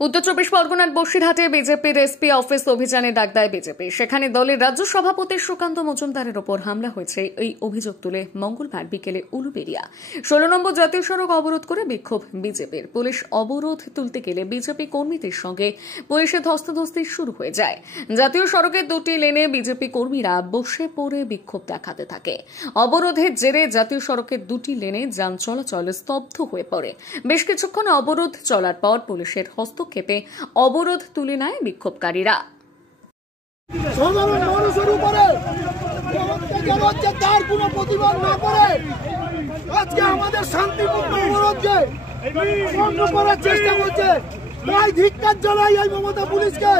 উত্তর চব্বিশ পরগনার বসিরহাটে বিজেপির এসপি অফিস অভিযানে ডাক দেয় বিজেপি। সেখানে দলের রাজ্য সভাপতি সুকান্ত মজুমদারের ওপর হামলা হয়েছে এই অভিযোগ তুলে মঙ্গলবার বিকেলে উলুবেড়িয়া 16 নম্বর জাতীয় সড়ক অবরোধ করে বিক্ষোভ বিজেপির। পুলিশ অবরোধ তুলতে গেলে বিজেপি কর্মীদের সঙ্গে পুলিশের ধস্তাধস্তি শুরু হয়ে যায়। জাতীয় সড়কের দুটি লেনে বিজেপি কর্মীরা বসে পড়ে বিক্ষোভ দেখাতে থাকে। অবরোধের জেরে জাতীয় সড়কের দুটি লেনে যান চলাচল স্তব্ধ হয়ে পড়ে। বেশ কিছুক্ষণ অবরোধ চলার পর পুলিশের হস্তক্ষেপে অবরোধ তুলে নেয় বিক্ষোভকারীরা। সাধারণ মানুষের উপরে তার কোনো প্রতিবাদ না করে আজকে আমাদের শান্তিপূর্ণ অবরোধকে ভঙ্গ করার চেষ্টা করছে। তাই ধিক্কার জানাই এই মমতা পুলিশকে।